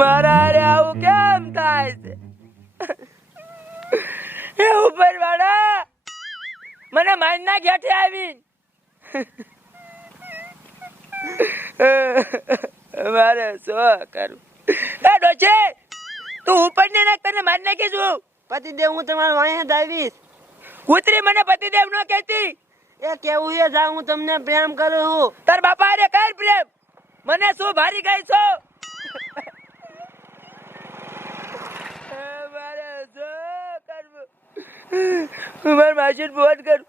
મારા હારે આવું કેમ થાય છે? એ ઉપર વાળા મને મારના ઘેઠે આવી મારે શું કરું? એ ડોચે તું ઉપર ને નાખ, તને માર નાખીશું. પતિદેવ હું તમારા વાંહે જ આવીશ. કૂતરી મને પતિદેવ નો કહેતી. એ કેવું છે જા, હું તમને પ્રેમ કરું છું. તાર બાપા હારે કર પ્રેમ, મને શું ભારી ગઈ છો? મારે શું કરવું? મારી માસી ફોન કરું.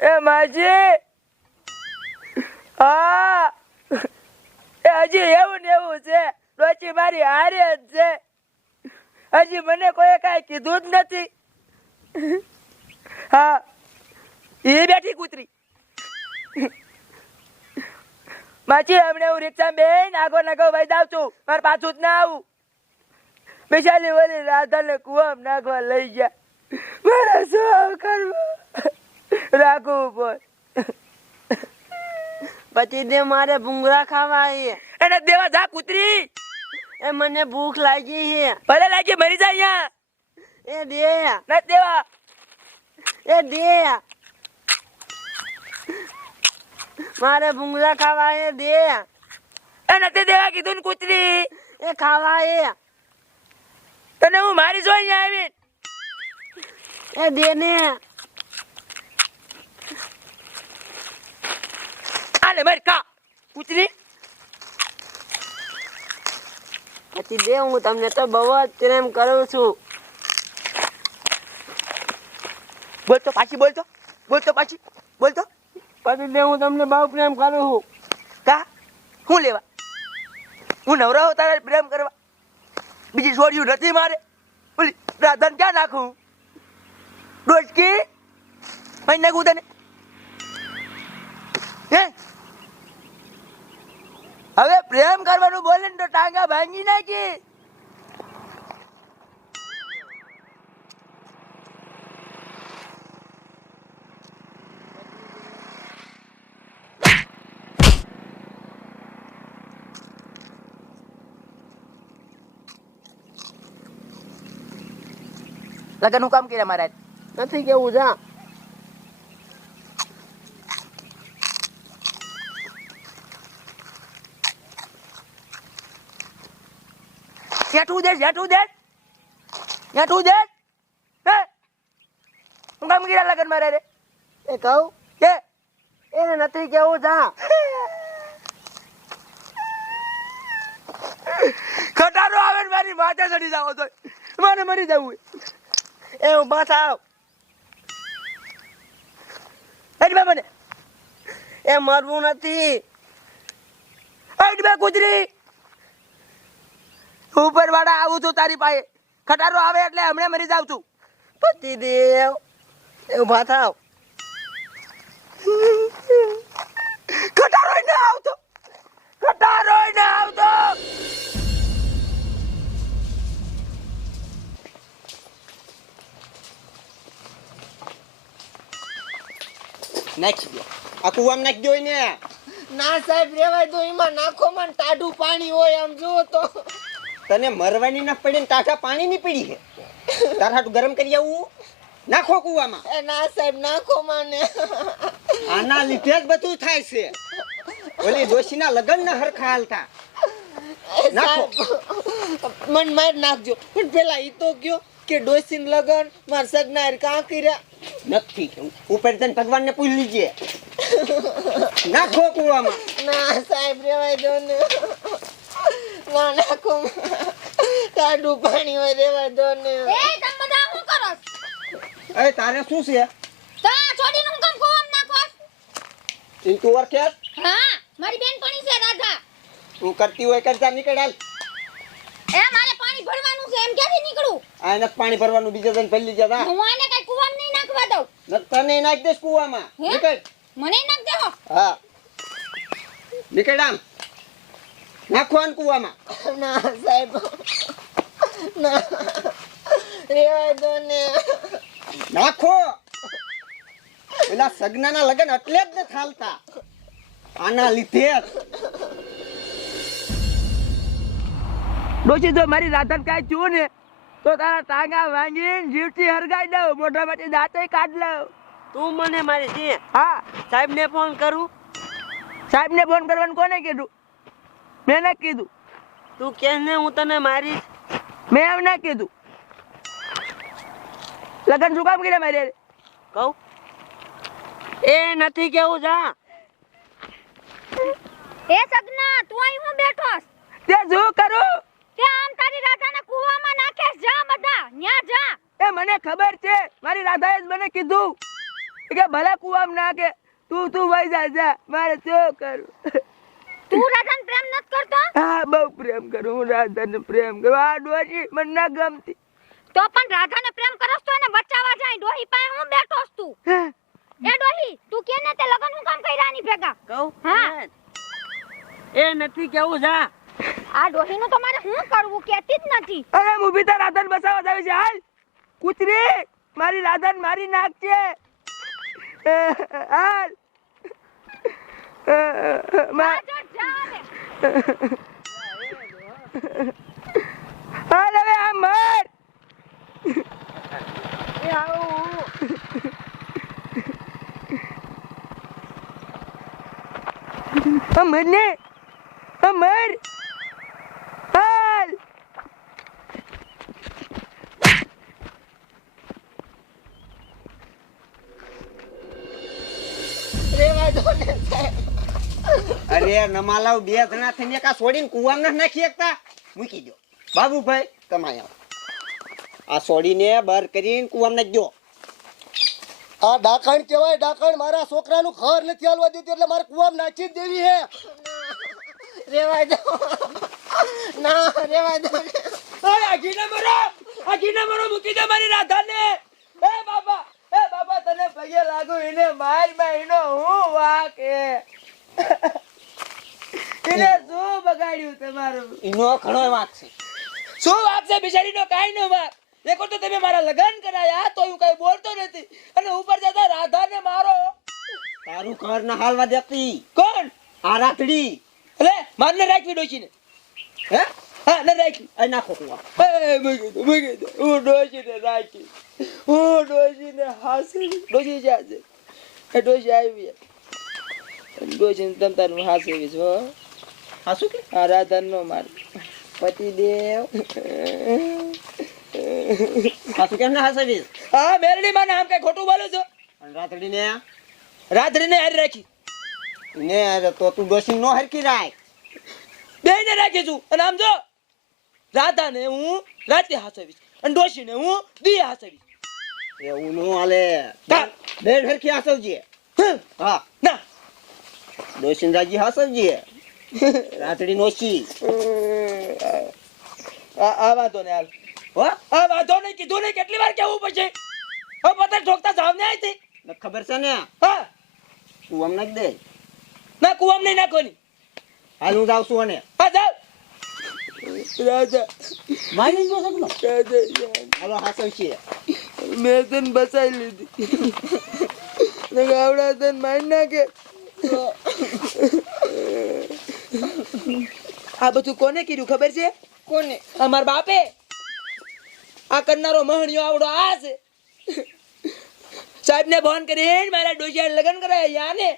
એ માસી, હા એ હજી એવું ને એવું છે. ડોચી મારી હારે જ છે. હજી મને કોઈ કાંઈ કીધું જ નથી. હા એ બેઠી કૂતરી. માછી હમણાં હું રિક્ષા બેન આગો નાગો વહી જાઉં છું. મારે પાછું જ ના આવું. બિચારી ઓલી રાધાને કુવામાં નાખવા લઈ ગયા. મારે શું કરવું? રાખવું પડે. પતિદેવ મારે ભૂંગળા ખાવા છે. એને દેવા જા કૂતરી. એ મને ભૂખ લાગી છે. ભલે લાગી મરી જાય અહીંયા. એ દે. નથી દેવા. એ દે. મારે ભૂંગળા ખાવા છે. દે. એ નથી દેવા કીધું ને કૂતરી. એ ખાવા છે. તને હું મારી જો અહીંયા આવીને. એ દે ને. આલે મારી કા કૂતરી. પતિદેવ હું તમને તો બહુ જ પ્રેમ કરું છું. બોલતો પાછી, બોલતો બોલતો પાછી, બોલતો. પતિદેવ હું તમને બહુ પ્રેમ કરું છું. કા હું લેવા? હું નવરાવો તારે પ્રેમ કરવા? બીજી છોડ્યું નથી મારે. ઓલી રાધાને ક્યાં નાખું? ડોચકી ભાઈ નાખું તને. હે હવે પ્રેમ કરવાનું બોલે ને તો ટાંગા ભાંગી નાખી. લગનનું કામ કર્યા મારા નથી કેવું જા. જેઠું દે, જેઠું દે, જેઠું દે. હે હું કામ કર્યા લગન મારે રે? એ કહું કે એ નથી કેવું જા. ખટારો આવે ને મારી માથે ચડી જાવ તો મારે મરી જવું. એ ઊભા થાવ. એટલે મને એ મરવું નથી. એટલે કૂતરી ઉપર વાળા આવું છું તારી પાસે. ખટારો આવે એટલે હમણાં મરી જાવ છું. પતિદેવ એ ઊભા થાવ. ખટારો ના આવતો, ખટારો ના આવતો. નાખી દો આ કુવામાં નાખી દો ને. ના સાહેબ રેવાય દો, એમાં નાખો માં ટાઢું પાણી હોય. આમ જુઓ તો તને મરવાની ના પડી ને ટાઢા પાણી ની પડી છે. તાર હાટું ગરમ કરી આવું. નાખો કુવામાં. એ ના સાહેબ નાખો માને. આના લીધે જ બધું થાય છે. ઓલી ડોશીના લગન ના હરખા હાલતા. નાખો. મન માર નાખજો. પણ પેલા ઈ તો કયો કે ડોસીન લગન માર સગનાર કા કર્યા નથી ઉપર તને ભગવાન ને પૂછ લીજે. નાખો કુવામાં. ના સાહેબ રેવાય દો ને. ના નાખો ટાઢું પાણી હોય રેવાય દો ને. એ તમે બધા શું કરો? એ તારે શું છે? તા છોડીને હું કેમ કુવામાં નાખો? તું તું ઓળખે? હા, મારી બેનપણી છે રાધા. તું કરતી હોય કરતા નીકળ હાલ. એ મારે પાણી ભરવાનું છે, એમ ક્યાંથી નીકળું? આ નથી પાણી ભરવાનું, બીજા જણ ભરી લીધા તા. હું આને કઈ કુવામાં નહીં નાખવા દઉં. તને નાખ દેશ કુવામાં. હે? નીકળ. મને નાખ દેવો. હા નીકળ આમ. નાખવાનું કુવામાં. ના સાહેબ ના રેવાય દો ને. નાખો. પેલા સગનાના લગન એટલે જ ન થાલતા. આના લીધે ડોશી જો મારી રાધન કાંઈ થયું ને તો તારા ટાંગા વાંગીને જીવથી હરગાઈ દઉં, મોઢામાંથી દાંતે કાઢ લઉં. તું મને મારી છે હા, સાહેબને ફોન કરું. સાહેબને ફોન કરવાનું કોને કીધું? મેં ના કીધું. તું કે ને હું તને મારીશ. મેં એમ ના કીધું. લગન શું કામ કર્યા મારે? કહું એ નથી કેવું જા. એ સગના તું અહીં હું બેઠોસ? તે શું કરું? તે આમ તારી રાધાને કૂવામાં નાખેસ. જા બધા ન્યા જા. એ મને ખબર છે, મારી રાધાએ જ મને કીધું કે ભલે કુવામાં નાખે, તું વઈ જા. મારે શું કરું? તું રાધાને પ્રેમ નત કરતો? હા, બહુ પ્રેમ કરું હું રાધાને, પ્રેમ કરું. આ ડોશી મને ના ગમતી. તો પણ રાધાને પ્રેમ કરસ તો એને બચાવવા જાય. ડોહી પાસે હું બેઠોસ તું? હા, એ ડોહી તું કે ને તે લગન હું કામ કર્યા ની ભેગા? કહું હા. એ નથી કેવું જા. આ ડોહીનું તો મારે શું કરવું કેતી જ નથી. અરે મૂવી તો રાધાને બસાવવા જાય છે. હાલ કૂતરી, મારી રાધાને મારી નાખશે. હાલ રાજા જા ને. હાલ હવે આ મર. એ આવું અમર ને અમર. હાલ રેવા દો ને સાહેબ. અરે નમાલાવ બે જણા થઈને કા છોડીને કુવામાં ન નાખી શકતા? મૂકી દો બાબુભાઈ, કમાય આવો. આ છોડીને બર કરીને કુવામાં નાખી દો. આ ડાકણ કહેવાય, ડાકણ. મારા છોકરાનું ઘર નથી હાલવા દીધું એટલે મારે કુવામાં નાખી જ દેવી હે. રેવા દો ના, રેવા દો ને. આગીને મરો, મૂકી દે મારી રાધાને. એ બાબા તને પગે લાગુ, એને માર એનો હું વાક હે. એને શું બગાડ્યું તમારું? એનો ઘણો વાંક છે. શું વાક છે બિચારીનો? કાઈ નો વાક. દેખો તો તમે મારા લગન કરાયા તો હું કઈ બોલતો નથી, અને ઉપર જતા રાધાને મારો. તારું ઘર ના હાલવા દેતી કોણ? આ રાતડી. એટલે મારને રાખવી ડોશીને? હે? હા, ને રાખવી. આ નાખો કુવા. મૂકી દે. હું ડોશીને રાખી, હું ડોશીને હાસી. ડોશી જ્યાં છે એ ડોશી આવી, ડોશીને તમતાનું હાસી છો. હા શું કે? આ રાધા નો માર પતિદેવ. હા શું કેમ ના હસાવીશ? હા, મેરડી માં નામ કઈ ખોટું બોલો છો? અને રાતડીને રાત્રિને હારી રાખી, ને તો તું ડોસી નો હરકી રાખ. બેયને રાખી છું. અને આમ જો, રાધાને હું રાતે હાસવીશ અને ડોશીને હું દી હાસવીશ. એવું નો હાલે. હા. બેન હરકી હસવજે. હા, ના, ડોસી રાજી હસવજે. રાતડી નોશી. આ વાંધો ને હાલ. હો? આ વાંધો નહીં, કીધું નહીં કેટલી વાર કેવું પછી? હવે પતંગ ઠોકતા સામને આવી હતી. ને ખબર છે ને? હા, તું આમ નાખ દે. ના કુવામ નહીં નાખવાની. હાલ હું જાઉં છું. અને હા, જાવ. રાજા મારી નો સગનો. રાજા હાલો હસવશે. મેં તને બસાઈ લીધી. ને ગાવડા તને મારી નાખે. આ બધું કોને કીધું ખબર છે? કોને? અમાર બાપે. આ કરનારો મહણિયો આવડો આ છે. સાહેબ ને ફોન કરીને મારા ડોશિયાને લગ્ન કરાયા યાને.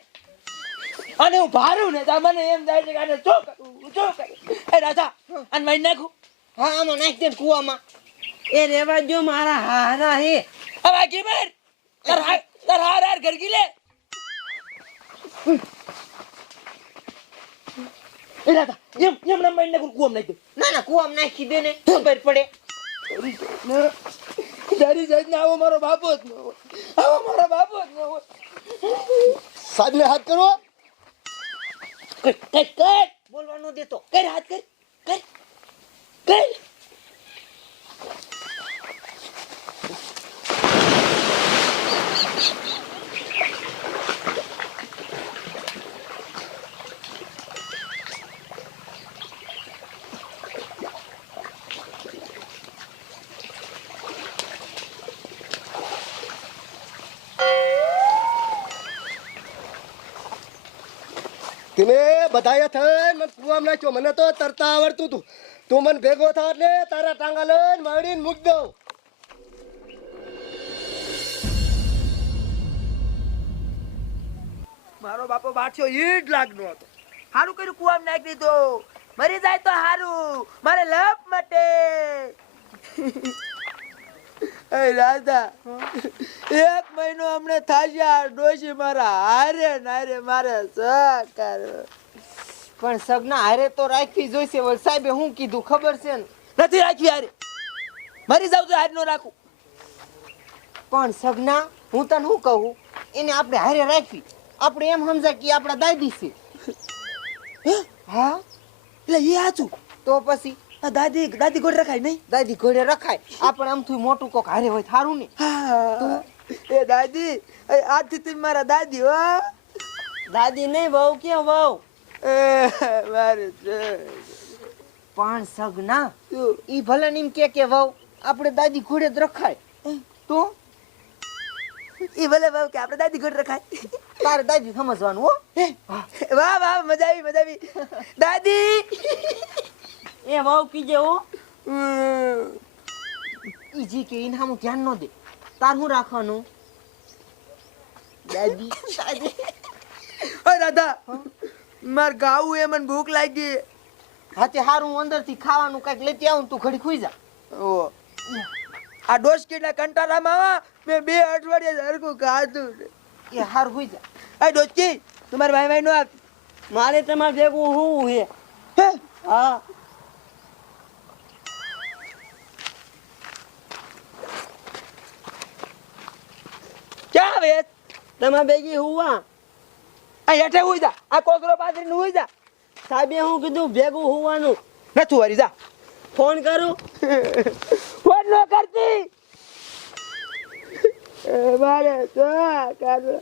અને હું ભારું ને તો મને એમ થાય છે કે આને શું કરું. એ રાજા આને મારી નાખું. હા, આમાં નાખી દે ને કૂવામાં. એ રેવા જો મારા હારા હે. હવે આગી માર. તાર હાર ઘરગી લે. એ રાજા એમ ના મારી નાખું, કુવામ નાખી દે. ના ના, કૂવામાં નાખી દે ને, ખબર પડે. તારી જાતને આવો મારો બાપો જ ન હોય. આવો મારો બાપો જ ન હોય. સાહેબને હાથ કરો. કર બોલવાનો દેતો. કર હાથ કર. તમે બધાએ થઈને મને કુવામાં નાખ્યો. મને તો તરતા આવડતું હતું. તું મને ભેગો થા એટલે તારા ટાંગા લઈને મારીને મૂક દઉં. મારો બાપો બાઠ્યો ઈટ લાગનો હતો. હારું કર્યું કુવામાં નાખી દીધો. મરી જાય તો હારું, મારે લપ મટે. એ રાધા, 1 મહિનો અમને થાજ્યા ડોશી મારા હારે નારે મારે સહકાર. પણ સગના હારે તો રાખવી જોઈશે. વળી સાહેબે શું કીધું ખબર છે ને? નથી રાખવી હારે. મરી જાવ તો હાર નો રાખું. પણ સગના હું તને શું કહું, એને આપણે હારે રાખવી. આપણે એમ સમજાય કે આપણા દાદી છે. હા એટલે એ સાચું. તો પછી આ દાદી દાદી ગોળ રખાય નહીં? દાદી ઘોડે રખાય. આપણે આમથી મોટું કોક હારે હોય સારું ને. હા એ દાદી, આજથી તમે મારા દાદી હો. દાદી નહીં બહુ ક્યાં બહુ. મારે પણ સગના શું? ઈ ભલે ને એમ કે વહુ આપણે દાદી ઘોડે જ રખાય. તો એ ભલે બાબુ કે આપણે દાદી ગોળ રખાય. તારે દાદી સમજવાનું હો. વાહ વાહ, મજા આવી મજા આવી. દાદી એ બહુ કીજે હો. ઈ જી કે ઈને સામું ધ્યાન ન દે. તાર શું રાખવાનું? દાદી દાદી. ઓ રાધા, માર ગાવું એ મને ભૂખ લાગી. હાથે હારું અંદર થી ખાવાનું કઈક લેતી આવું તું ઘડી ખુઈ જા. ઓ આ ડોસ કેટલા કંટાળામાં આવા. મેં 2 અઠવાડિયા હરખું ખાધું. એ હાર ખુઈ જા. આ ડોચકી તમારે ભાઈ ભાઈ નો આપ. મારે તમારે ભેગું હોવું છે. હે? હા ક્યાં આવે? તમે ભેગી હોવા. આ હેઠે હુઈ જા. આ કોકરો પાથરીને હુઈ જા. સાહેબે શું કીધું ભેગું હોવાનું. નથું વારી જા. ફોન કરું. ફોન ન કરતી. મારે શું કરું?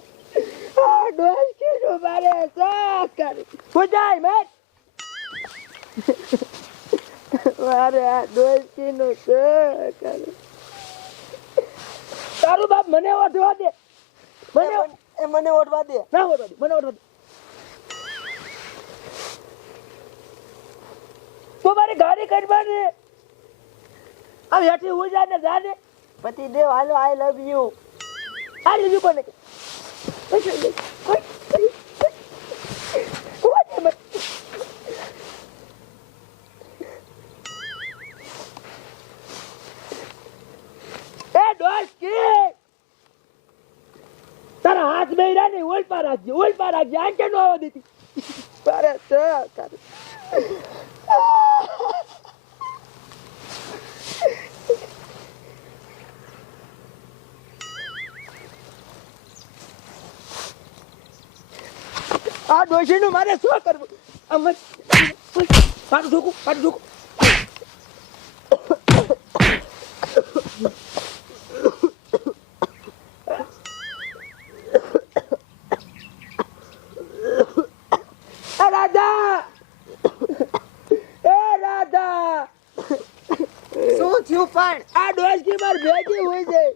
આ ડોસકી નું મારે શું કરું? પૂજાય મત. મારે આ ડોસકી નું શું કરું? તારું બાપ મને ઓઢવા દે. મને ઓઢવા દે. ના ઓઢવા દે, મને ઓઢવા દે. તું મારી ગાડી કરવા દે. આમ હેઠી હું જા ને જા ને. પતિ દેવ હાલો આઈ લવ યુ. આ લીધું કોને? એ ડોસકી, તારા હાથ બેરા ને ઓલપા રાખજે, ઓલપા રાખજે. આંકે નો આવવા દીધી. મારે શું કરું? આ ડોશી નું મારે શું કરવું? પાટું ઠોકું, પાટું ઠોકું. રાધા, એ રાધા, શું થયું? પણ આ ડોશકી માર ભેગી હોય જાય.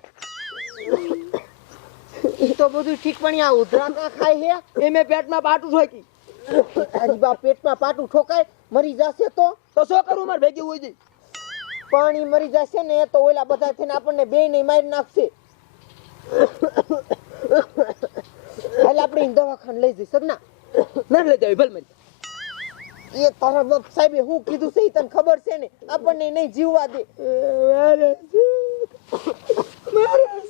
ઈ તો બધું ઠીક, પણ આ ઉધરા ના ખાય હે. એ મેં પેટમાં પાટું ઠોકી. તારી બા પેટમાં પાટું ઠોકાય મરી જશે તો શું કરું? માર ભેગી હોય જાય. પાણી મરી જશે ને તો ઓલા બધા થઈને આપણને બે ને મારી નાખશે. હાલ આપણે ઈને દવાખાને લઈ જઈ સગના. ના લઈ જાય ભલ મરી. એ તારા બાપ સાહેબે શું કીધું છે ઈ તને ખબર છે ને? આપણને નહીં જીવવા દે. મારે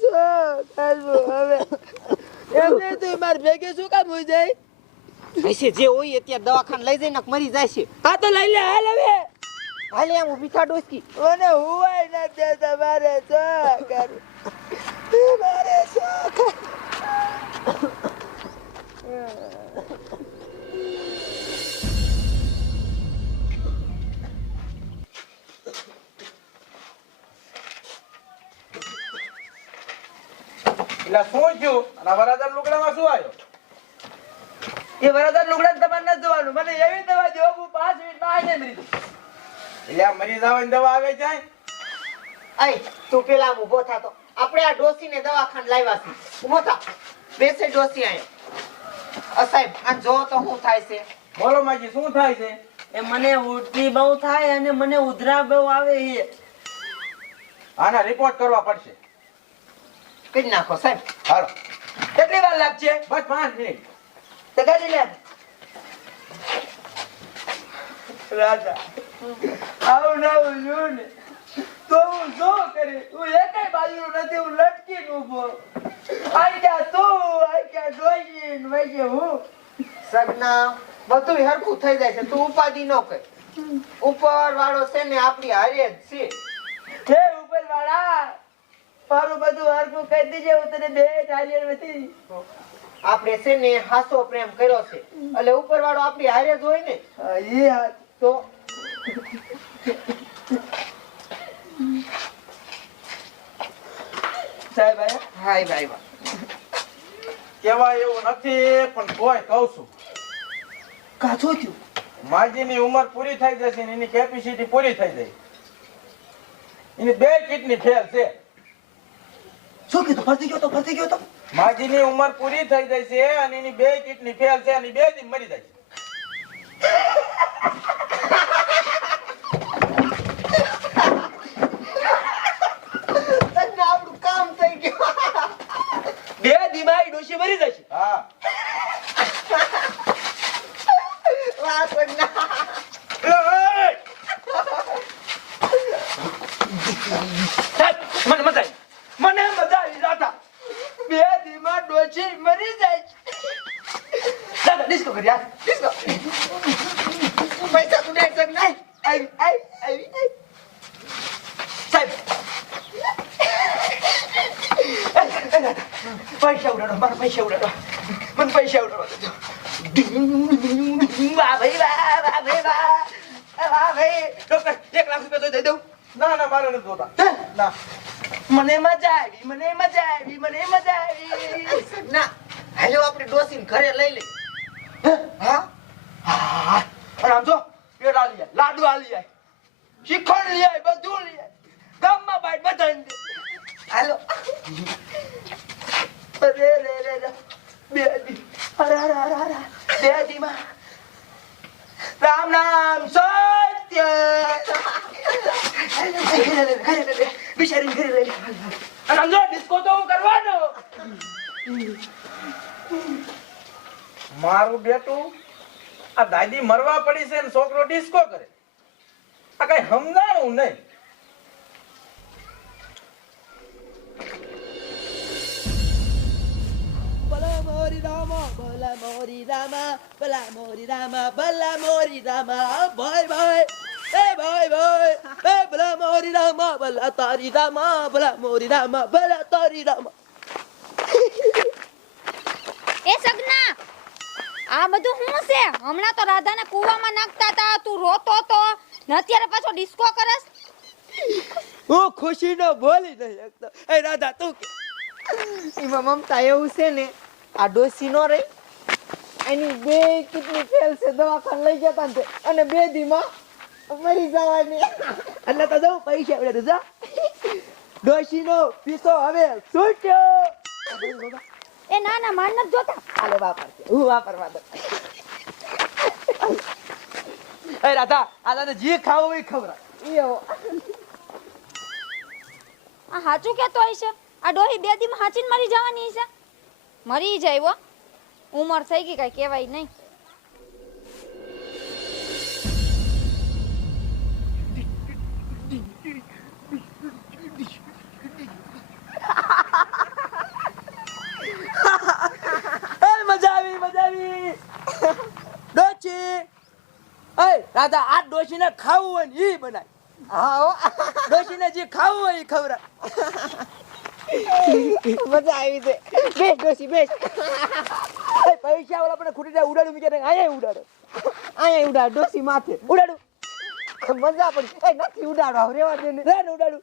શું કરવું હવે? એમને તો માર ભેગી શું કામ હોય જાય? હશે જે હોય અત્યારે દવાખાને લઈ જઈને મરી જાય છે. હા તો લઈ લે. હાલ હવે હાલે આમ મીઠા ડોસકી. મને હુવાય ન દેતા. મારે શું કરવું? મારે શું કરવું? એટલે શું થયું? અને વરાદાર લુગડામાં શું આવ્યો? એ વરદાન લુગડા તમારે નથી જોવાનું. મને એવી દવા દો, હું 5 મિનિટમાં આવીને મરી જઈશ. એટલે આ મરી જવાની દવા આવે જાય. આય તું પેલા આમ ઊભો થાતો. આપણે આ ડોસીને દવાખાને લાવ્યા છે. ઊભો થા. બેસે ડોસી આયો. સાહેબ આ જો તો શું થાય છે? બોલો માજી, શું થાય છે? એ મને ઉલટી બહુ થાય અને મને ઉધરા બહુ આવે છે. આના રિપોર્ટ કરવા પડશે. કરી નાખો સાહેબ. હાલો કેટલી વાર લાગશે? બસ 5 મિનિટ. તો કરી લે. રાજા આવું ના જોયું ને તો હું શું કરી? હું એકેય બાજુ નથી, હું લટકીને ઊભો. આઈ ગયા તું, આઈ ગયા ડોશી ને વૈગે હું. સગના બધું હરખું થઈ જાય છે, તું ઉપાધિ ન કર. ઉપર વાળો છે ને આપણી હારે જ છે. હે ઉપર વાળા, મારું બધું હરખું કહી દેજે, હું તને બે ટાળીએ નથી. આપણે છે ને હાસો પ્રેમ કર્યો છે એટલે ઉપર વાળો આપણી હારે જ હોય ને. હા, એ હાથ તો સાહેબ આયા? હાય ભાઈ ભાઈ કહેવાય એવું નથી પણ કોઈ કહું છું. કાચો થયું. માજીની ઉંમર પૂરી થઈ જશે ને એની કેપેસિટી પૂરી થઈ જાય. એની 2 કિડની ફેલ છે. શું કીધું? ફરતી ગયો તો માજીની ઉંમર પૂરી થઈ જાય છે અને એની 2 કિડની ફેલ છે અને 2 દી મરી જાય છે. સગના આપણું કામ થઈ ગયું. બે દિમાગ ડોશી મરી જશે. હા વાહ સગના. સાહેબ, મને મજા આવી. મને મજા આવી રાતા. બે દિમાગ ડોશી મરી જાય છે. દાદા ડિસ્કો કરી યાર, ડિસ્કો. પૈસા તું દે સગના. આવી. સાહેબ પૈસા ઉડાડો, મારા પૈસા ઉડાડો, મને પૈસા ઉડાડો. વાહ ભાઈ વાહ, વાહ ભાઈ વાહ, વાહ ભાઈ. ડોક્ટર 1 લાખ રૂપિયા તો દઈ દઉં? ના ના મારે નથી જોતા. ના મને મજા આવી, મને મજા આવી, મને મજા આવી. સગના હાલો આપણે ડોસીને ઘરે લઈ લે. હા હા. અને આમ જો પેડ આલી જાય, લાડુ આલી જાય, શ્રીખંડ લઈ જાય, બધું લઈ જાય. ગામમાં બાઈટ બધાને દે. હાલો. અરે રે રે રે. બે દી. અરે અરે અરે અરે. બે દીમાં રામ નામ સત્ય. ઘરે લે, બિચારીને ઘરે લઈ લે. અને આમ જો ડિસ્કો તો હું કરવાનો. મારું બેટું આ દાદી મરવા પડી છે ને છોકરો ડિસ્કો કરે. આ કઈ સમજાણું નહીં. ભલા મોરી રામા, ભલા મોરી રામા, ભલા મોરી રામા, ભલા મોરી રામા. ભાઈ ભાઈ, એ ભાઈ ભાઈ, એ ભલા મોરી રામા, ભલા તારી રામા, ભલા મોરી રામા, ભલા તારી રામા. એ સગના આ બધું શું છે? હમણાં તો રાધાને કૂવામાં નાખતા હતા, તું રોતો તો ને અત્યારે પાછો ડિસ્કો કરસ. હું ખુશી નો બોલી નહીં શકતો. એ રાધા તું કે. એમાં મમતા એવું છે ને આ ડોસી નો રહી એની 2 કિડની ફેલ છે, દવાખાને લઈ ગયા તા ને અને 2 દીમાં મરી જવાની. એટલે તો દઉં પૈસા ઉડે જા. ડોશી નો પીસો હવે છૂટ્યો. એ ના ના માર નથી જોતા. આલે વાપરશે, હું વાપરવા દઉં. એ રાધા, આ તને જે ખાવું એ ખવડાવ. આ હાચું કેતો હોય છે? આ ડોહી 2 દીમાં હાચીને મરી જવાની છે? મરી જાય હો, ઉંમર થઈ ગઈ, કઈ કહેવાય નહીં. એ મજા આવી, મજા આવી. ડોશી, એ રાધા, આ ડોશીને ખાવું હોય ને ઈ બનાય. ડોશીને જે ખાવું હોય એ ખવડાવ. મજા આવી છે. બેસ ડોસી બેસ. એ પૈસા વાળા પણ ખૂટી જાય ઉડાડું મીકે અહીંયા ઉડાડો. અહીંયા ઉડાડ ડોસી માથે ઉડાડું. મજા પડી. એ નથી ઉડાડવા, હવે રેવા દે ને. રે ને ઉડાડું.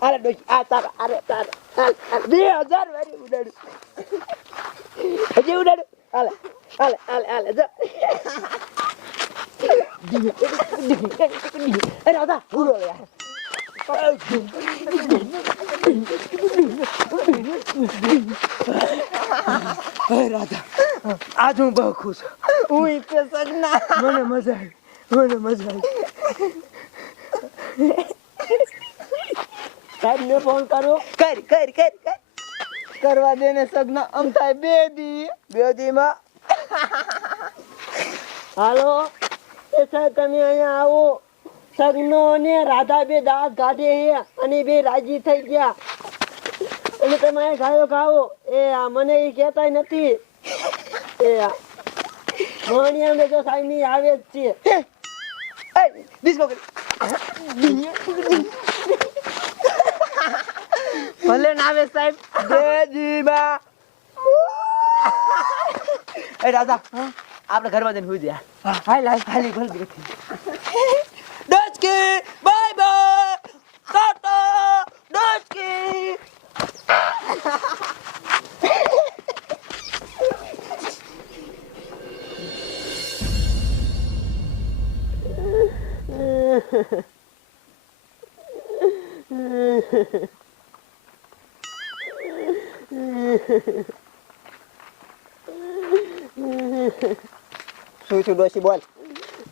અરે ડોશી, આ તારા, અરે તારા. હાલ, હાલ, 2000 વારી ઉડાડું. હજી ઉડાડું. હાલે, હાલે, હાલે, હાલે, જો. અરે રાધા, ઉડો યાર. રાધા, આજ હું બહુ ખુશ છું. હું તે સગના મને મજા આવી સાહેબને ફોન કરો. કર કરવા દે ને સગના આમ થાય બે દી માં હાલો એ સાહેબ તમે અહીંયા આવો. સગનો અને રાધા બે દાંત કાઢે છે અને બે રાજી થઈ ગયા અને તમે અહીંયા ગાયો ખાવો. એ આ મને એ કહેતા નથી. એ આ મોહનિયાને જો સાહેબ ની આવે જ છે. ડિસ્કો કરી ભલે ના આવે સાહેબ બેજીમાં એ રાધા આપણે ઘરમાં જઈને સુઈ જાય હાલી ભલ બેઠી ડચકી બાય બાય ટાટા ડચકી શું છું ડોશી બોલ.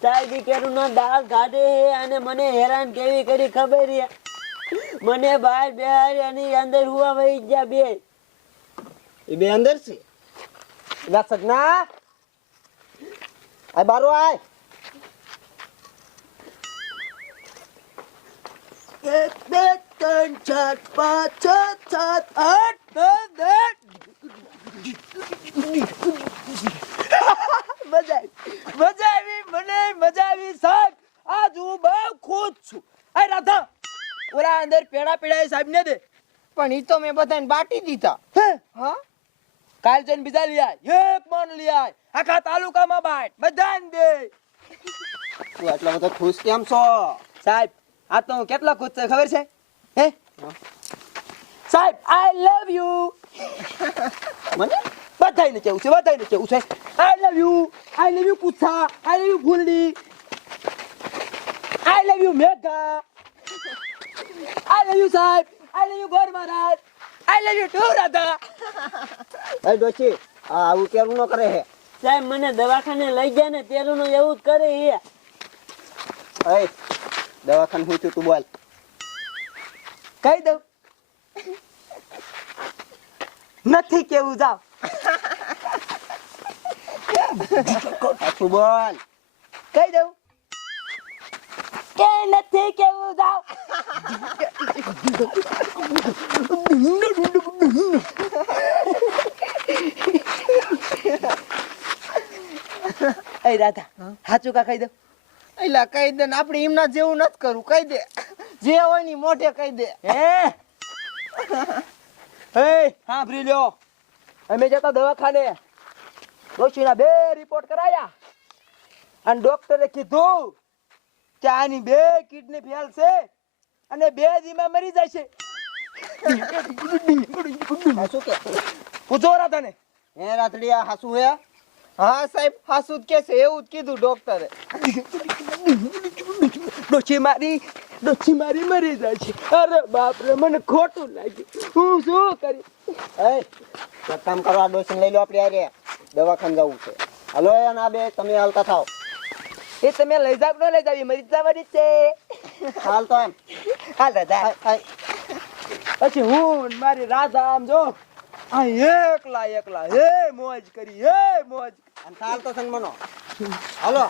સાહેબ કેરું નો દાળ કાઢે છે અને મને હેરાન કેવી કરી ખબર છે. મને બહાર બેહારી અને અંદર હુવા વહી ગયા બે. એ બે અંદર છે. ના સગના આ બારો આય. એક બે ત્રણ ચાર પાંચ છ સાત આઠ નવ દસ મજા આવી સાહેબ. આજ હું બહુ ખુશ છું. એ રાધા ઓલા અંદર પેડા પેડા સાહેબ ને દે. પણ ઈ તો મેં બધાને બાટી દીધા. હા કાલ જઈને બીજા લઈ આય. એક મણ લઈ આય. આખા તાલુકામાં બાટ બધાને દે. તું આટલા બધા ખુશ કેમ છો? સાહેબ આ તો હું કેટલા ખુશ છે ખબર છે હે સાહેબ આઈ લવ યુ. મને બધાને કેવું છે આઈ લવ યુ પૂછા, આઈ લવ યુ ફૂલડી, I love you Megha, I love you સાહેબ, આઈ લવ યુ ગોર મહારાજ, I love you too Radha. એ ડોશી આ આવું કેવું ન કરે હે. સાહેબ મને દવાખાને લઈ ગયા ને તેરું નું એવું જ કરે છે. એ દવાખાને હું છું તું બોલ. કહી દઉં નથી કેવું જાવ. સાચું બોલ. કહી દઉં કે નથી કેવું જાવ. એ રાધા હાચું કા કહી દઉં. એલા કહી દે ને આપણે એમના જેવું નથી કરવું. કહી દે જે હોય ની મોઢે કહી દે. એ સાંભળી લ્યો, અમે જતા દવાખાને ડોશીના 2 રિપોર્ટ કરાયા અને ડોક્ટરે કીધું કે આની 2 કિડની ફેલ છે અને 2 દીમાં મરી જાય છે. હાસુ કે પૂછો રાધાને. હે રાતડી આ હાસુ હે? હા સાહેબ હાસુ જ કે છે એવું જ કીધું ડોક્ટરે. ડોશી મારી મરી જાય છે. અરે બાપ રે મને ખોટું લાગ્યું. હું શું કરી. એ એક કામ કરો, આ ડોશીને લઈ લો આપણે આરે દવાખાને જવું છે. હાલો એ ના બે તમે હાલતા થાવ. એ તમે લઈ જાવ ન લઈ જાવ એ મરી જવાની જ છે. હાલ તો એમ હાલ રાધા. પછી હું ને મારી રાધા આમ જો આ એકલા હે મોજ કરી હે મોજ. અને હાલ તો સન્માનો. હાલો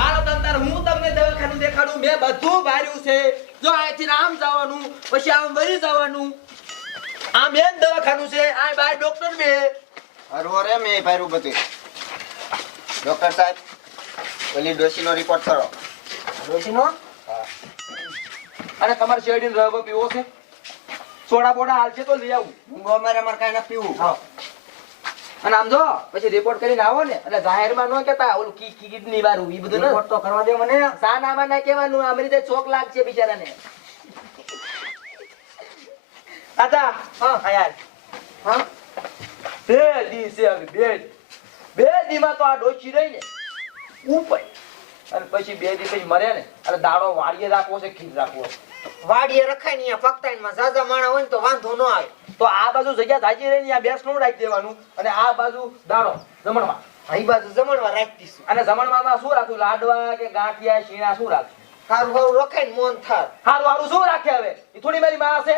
હાલો તમતાર હું તમને દવાખાનું દેખાડું. મેં બધું ભાર્યું છે. જો અહીંથી આમ જવાનું પછી આમ વળી જવાનું. આ મેન દવાખાનું છે. આ બાર ડોક્ટર બે. અરે મેં ભાર્યું બધું. ડોક્ટર સાહેબ ઓલી ડોશીનો રિપોર્ટ કરો. ડોશીનો અને તમારે શેરડીનો રવો પીવો છે? સોડા બોડા હાલ છે તો લઈ આવું. હું અમારે કાંઈ ના પીવું. હા અને આમ જો પછી રિપોર્ટ કરીને આવો ને એટલે જાહેરમાં ન કહેતા ઓલું કિડની વાળું ઈ બધું રિપોર્ટ તો કરવા દે મને. સાનામાં ના કહેવાનું. આમરી તે શોક લાગશે બિચારાને. દાદા હા યાર હા બે દી છે હવે બે દીમાં તો આ ડોશી રહી ને ઉપર અને પછી 2 દી પછી મરે ને એટલે દાડો વાળીએ રાખવો છે ખીર રાખવો છે. વાડીએ રખાય ને અહીંયા પકતાઈનમાં ઝાઝા માણા હોય ને તો વાંધો ન આવે. તો આ બાજુ જગ્યા થાકી રહી ને આ બેસણું રાખી દેવાનું અને આ બાજુ દાડો જમણમાં. અહીં બાજુ જમણવા રાખી દઈશું. અને જમણમાં શું રાખવું? લાડવા કે ગાંઠિયા શીણા શું રાખવું? સારું સારું રખાય ને મોન થાર. હારું હારું શું રાખે હવે? એ થોડી મારી માં છે.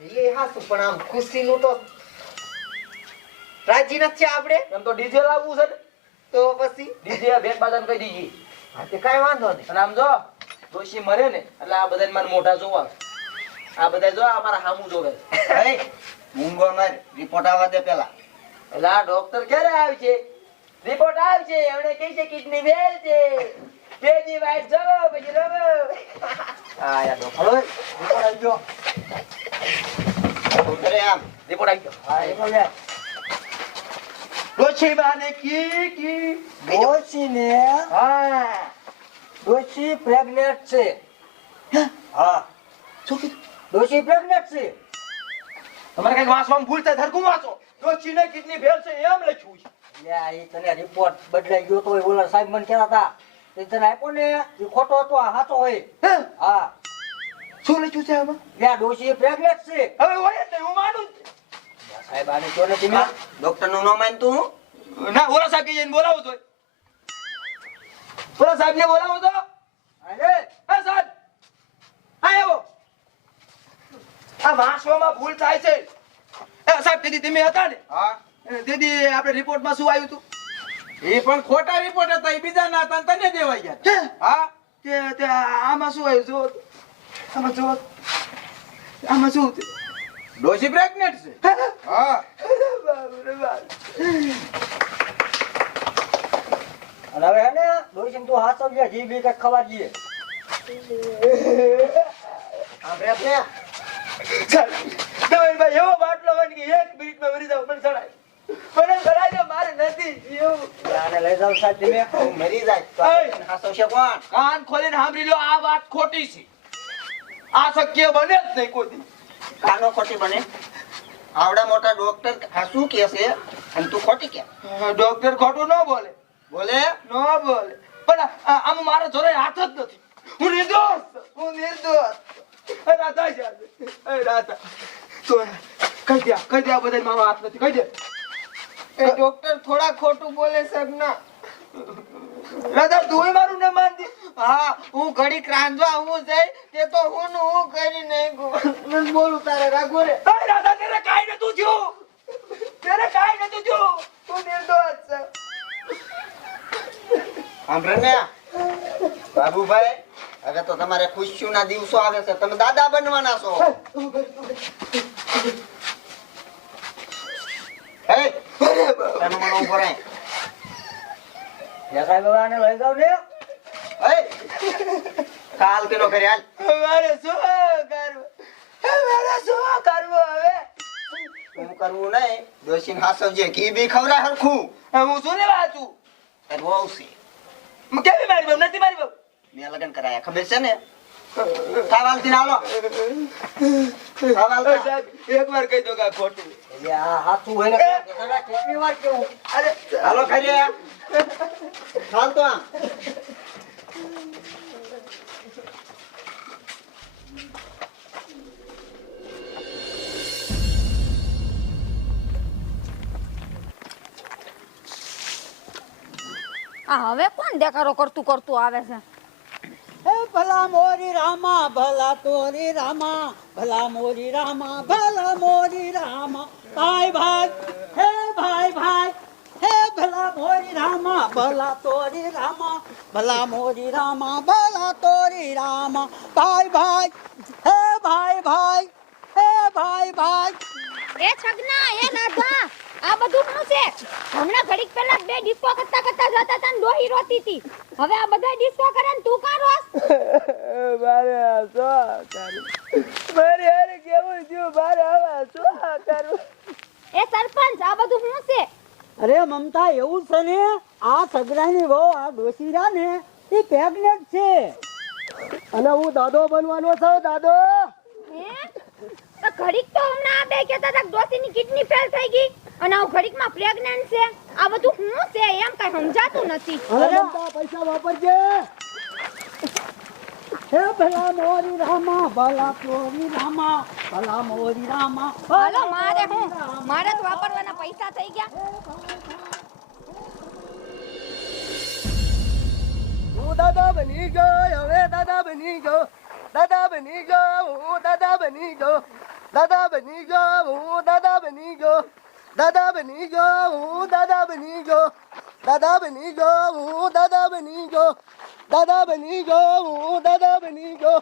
એ હાસું પણ આમ ખુશીનું તો રાજી નથી આપણે. એમ તો ડીજે લાવવું છે ને. તો પછી ડીજે બેન બાજાને કહી દીધી. હા તે કાંઈ વાંધો નહીં. અને આમ જો ડોશી મરે ને એટલે આ બધા મારા મોઢા જોવા, આ બધા જો અમારા હામું જોવે. એ મૂંગો માર રિપોર્ટ આવવા દે પેલા. એટલે આ ડોક્ટર ક્યારે આવશે? રિપોર્ટ આવશે એમણે કહી છે કિડની ફેલ છે. 2 દી વાઈટ જવો પછી રવો. આ યાર ડોક્ટર રિપોર્ટ આવી ગયો. શું કરે આમ? રિપોર્ટ આવી ગયો. હા રિપોર્ટ લે. ડોશી બાને કી ડોશી ને હા ડોશી પ્રેગ્નેન્ટ છે. હા શું કીધું? ડોશી પ્રેગ્નેન્ટ છે. તમારે કઈ વાંચવામાં ભૂલ થાય ધરકું વાંચો. ડોશીને કિડની ફેલ છે એમ લખ્યું છે. લ્યા એ તને રિપોર્ટ બદલાઈ ગયો તો ઓલા સાહેબ મને કહેતા હતા એ તને આપ્યો ને એ ખોટો હતો આ સાચો હોય. હા શું લખ્યું છે આમાં? લ્યા ડોશી પ્રેગ્નેન્ટ છે. હવે હોય જ નહીં, હું માનું જ. સાહેબ આને જો ને તમે ડોક્ટર નું ન માનતું હું? ના ઓલા સાહેબ જઈને બોલાવો તો. ઓલા સાહેબ ને બોલાવો તો. અરે હા સાહેબ હા આવો. આ વાંચવામાં ભૂલ થાય છે. એ સાહેબ દીદી તમે હતા ને? હા દીદી આપણે રિપોર્ટમાં શું આવ્યું હતું? એ પણ ખોટા રિપોર્ટ હતા, એ બીજા ના હતા ને તને દેવાઈ ગયા. હા તે આમાં શું આવ્યું? જો આમાં જો આમાં શું હતું? ડોશી પ્રેગ્નેન્ટ છે. હા અને હવે હે ને ડોશી તું હાચો ગયા જી બી કઈ ખવા દઈએ. આપણે ભાઈ એવો બાટલો હોય કે 1 મિનિટમાં મરી જાવ પણ ચડાય. મને ચડાય મારે નથી એવું. આને લઈ જાવ સાહેબ તમે. હું મરી જાય તો એ! હાસવશે કોણ? કાન ખોલીને સાંભળી લો, આ વાત ખોટી છે. આ શક્ય બને જ નહીં કોઈ દી. કાનો ખોટી બને? આવડા મોટા ડોક્ટર આ શું કહે છે અને તું ખોટી કે? ડોક્ટર ખોટું ન બોલે. બોલે ન બોલે પણ આમ મારા જોડે હાથ જ નથી. હું નિર્દોષ છું, હું નિર્દોષ. એ રાધા છે, એ રાધા તો કહી દે આ બધા મારો હાથ નથી. કહી દે એ ડોક્ટર થોડા ખોટું બોલે સાહેબ ના. રાધા તું મારું ન માનતી. હા હું ઘડીક રાંધવા હું જઈ તે તો હું કરી નાખ્યું. બોલું તારે રાખો રે. એ રાધા તેરે કાઈ નતું થયું, તેરે કાઈ નતું થયું. તું નિર્દોષ છે. સાંભળે ને બાબુભાઈ, હવે તો તમારે ખુશીના દિવસો આવે છે, તમે દાદા બનવાના છો. એ તને મને ઉભો રહે. યા સાહેબ હવે આને લઈ જાવ ને. એ કાલ કેનો કરે હાલ. મારે શું કરવું? મારે શું કરવું હવે? હું કરવું નહીં, ડોશીને હાસવજે, ઘી બી ખવડાય હરખું. હું શું લેવા હતું? એ વહુ છે. કેવી મારી બહુ નથી મારી બહુ. મેં લગ્ન કરાયા ખબર છે ને? થાવાલથી ના હાલો. થાવાલથી. સાહેબ એક વાર કહી દો કે આ ખોટું. એટલે આ હાથું હોય ને તને કેટલી વાર કેવું. અરે હાલો ખરી હાલ તો આમ. આ હવે કોણ દેખાડો કરતું આવે છે? હે ભલા મોરી રામા ભલા તોરી રામા ભલા મોરી રામા ભલા મોરી રામા ભાઈ ભાઈ હે ભાઈ ભાઈ હે ભલા મોરી રામા ભલા તોરી રામા ભલા મોરી રામા ભલા તોરી રામા ભાઈ ભાઈ હે ભાઈ ભાઈ હે ભાઈ ભાઈ. એ છગના, એ રાધા, આ બધું શું છે? હમણાં ઘડીક પહેલા 2 ડિસ્કો કરતા જતા હતા ને ડોહી રોતી હતી. હવે આ બધા ડિસ્કો કરે ને તું કાં રોસ? મારે શું કરું? મારે હારે કેવું થયું? મારે હવે શું કરું? એ સરપંચ, આ બધું શું છે? અરે મમતા એવું છે ને આ સગરાની વહુ આ ડોશીરા ને એ પ્રેગ્નેન્ટ છે અને હું દાદો બનવાનો છું. દાદો હે? તો ઘડીક તો હમણાં આ બે કહેતા હતા કે ડોસીની કિડની ફેલ થઈ ગઈ. અને આ ઘડીકમાં પ્રેગ્નન્ટ છે. આ બધું શું છે એમ કઈ સમજાતું નથી. અરે મમતા પૈસા વાપરજે. હે ભલા મોરી રામા ભલા મોરી રામા ભલા મોરી રામા. હાલો મારે તો વાપરવાના પૈસા થઈ ગયા. હું દાદા બની ગયો, હવે દાદા બની ગયો, દાદા બની ગયો, હું દાદા બની ગયો, દાદા બની ગયો, હું દાદા બની ગયો, દાદા બની ગયો, હું દાદા બની ગયો, દાદા બની ગયો, હું દાદા બની ગયો, દાદા બની ગયો, હું દાદા બની ગયો,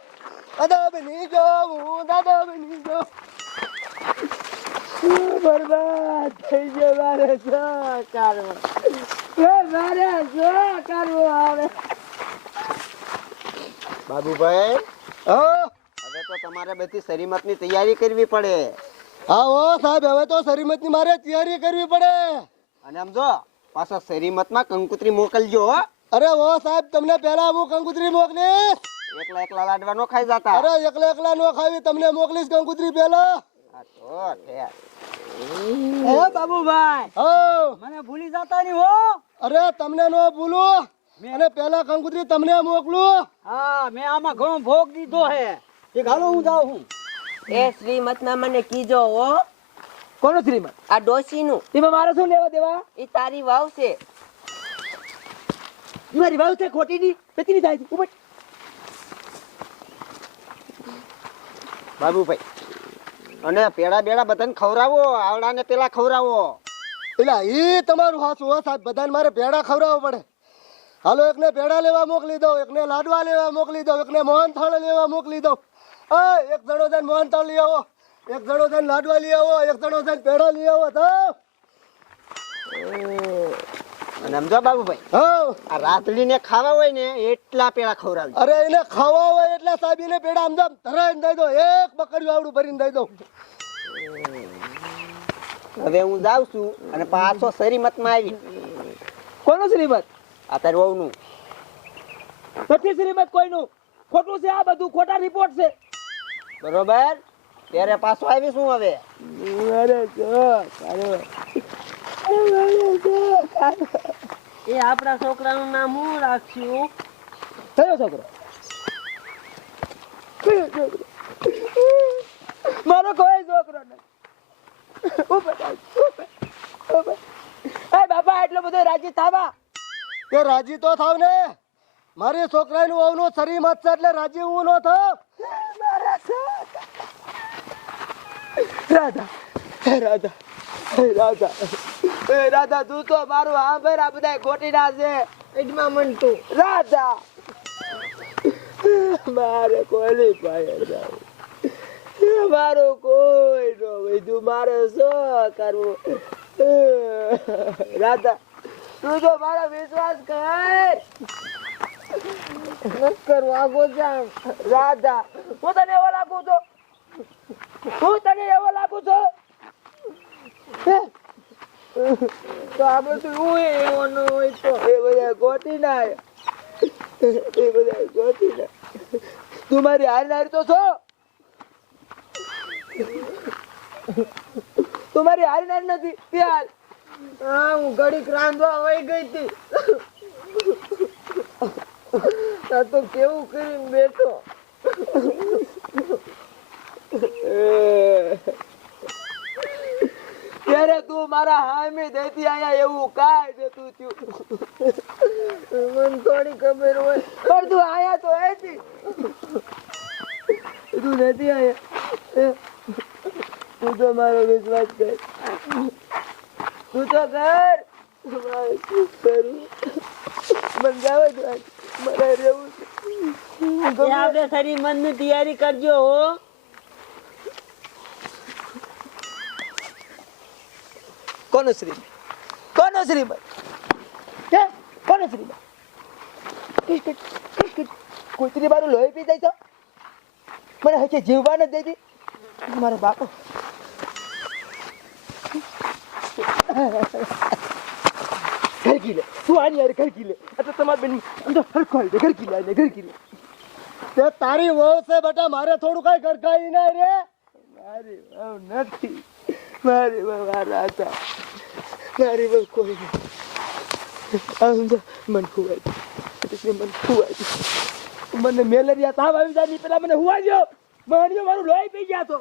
દાદા બની ગયો, હું દાદા બની ગયો. બરબાદ થઈ ગયો મારે શું કરવું? મારે શું કરવું હવે? બાબુભાઈ હા હવે તો તમારે બધી શરીમતની તૈયારી કરવી પડે. હા હો સાહેબ, હવે તો શરીમતની મારે તૈયારી કરવી પડે. અને સમજો પાછો શરીમતમાં કંકુતરી મોકલજો હો. અરે હો સાહેબ, તમને પહેલા હું કંકુતરી મોકલીશ. એકલા લાડવા નો ખાઈ જતા. અરે એકલા નો ખાવી, તમને મોકલીશ કંકુતરી પહેલા. આ તો ઠેર. હે બાબુભાઈ, હા મને ભૂલી જતા નહીં હો. અરે તમને નો ભૂલું, અને પહેલા કંકુતરી તમને મોકલું. હા, મેં આમાં ઘણો ભોગ દીધો હે. એક હાલો હું જાઉં છું. એ શ્રીમતના મને કીજો હો. કોનો શ્રીમત? આ ડોશીનું. એમાં મારે શું લેવા દેવા? એ તારી વાવ છે. મારી વાવ છે ખોટી ની પેતી ની થાય છે. ઉભો. બાબુભાઈ અને પેડા બેડા બધાને ખવડાવો, આવડાને પેલા ખવડાવો. એટલે એ તમારું હાચું હો સાહેબ, બધાને મારે ભેડા ખવડાવવા પડે. હાલો, એકને ભેડા લેવા મોકલી દો, એકને લાડવા લેવા મોકલી દો, એકને મોહનથાળ લેવા મોકલી દો. એક જણો જઈને મોહનથાળ લઈ આવો, એક જણો જઈને લાડવા લઈ આવો, એક જણો જઈને ભેડા લઈ આવો. તો અને સમજો બાબુભાઈ, હા, આ રાતડીને ખાવા હોય ને એટલા પેડા ખવડાવજો. અરે એને ખાવા હોય એટલે સાહેબ એને ભેડા આમ ધરાઈને દઈ દો, એક બકડ્યું આવડું ભરીને દઈ દો. હવે હું જાઉં છું અને પાછો શરીમતમાં આવી. કોનો શ્રીમત? આ તારી વહુનું. નથી શ્રીમત કોઈનું. ખોટું છે આ બધું, ખોટા રિપોર્ટ છે. બરોબર, ત્યારે પાછો આવીશું હવે. એ આપણા છોકરાનું નામ હું રાખ્યું? કયો છોકરો? કયો છોકરો? મારો કોઈ છોકરો નથી. બાપા એટલો બધો રાજી થાવા. તે રાજી તો થાવ ને, મારી છોકરાનું વહુનું શરીમત છે એટલે રાજી હું નો થાવ. રાધા, રાધા, રાધા, રાધા, તું તો મારું હા ભાઈ, આ બધા ખોટી ના છે. એજમાં મન તું. રાધા, મારે કોઈ પાસે જાવ, મારું કોઈ નો બીજું, મારે શું કરવું? રાધા, તું તો મારો વિશ્વાસ કર. કરવું આગો જામ. રાધા, હું તને એવો લાગુ છું? હું તને એવો લાગુ છું? તો આ બધું હું એવો ન હોય તો. એ બધા ગોતી ના, એ બધા ગોતી ના. તું મારી હારનારી તો છો. તું મારી હારનારી નથી. પ્યાર હા, હું ઘડીક રાંધવા વહી ગઈ હતી. આ તો કેવું કરીને બેઠો. ત્યારે તું મારા હામે દેતી આયા એવું કાંઈ નતું થયું. મને થોડી ખબર હોય. પણ તું આયા તો હતી. તું નથી આયા. તું તો મારો વિશ્વાસ કર. તું તો કર. મારે શું કરવું? મને જવા દો. મારે રહેવું છે. આપણે ખરી મનની તૈયારી કરજો હો. કોનો શ્રીમત? કોનો શ્રીમત? કોનો શ્રીમત? કુતરી મારું લોહી પી જાય તો મને હશે જીવવા નથી દેતી. મારો બાપો ઘરકી લે. તું આની યાર ઘરકી લે. આ તો તમારી બેન આમ તો હરખો આવી જાય. ઘરકી લે, આને ઘરકી લે. તે તારી વહુ છે બેટા, મારે થોડું કઈ ગરકાઈ ના રે. મારી વહુ નથી. મારી વહુ આ રાધા. મારી બહુ કોઈ નહીં. આમ તો મને ખુવાય મને ખુવાય મને મેલેરિયા તાવ આવી જાય ની પેલા મને હુવા ગયો મારું લોહી પી ગયા તો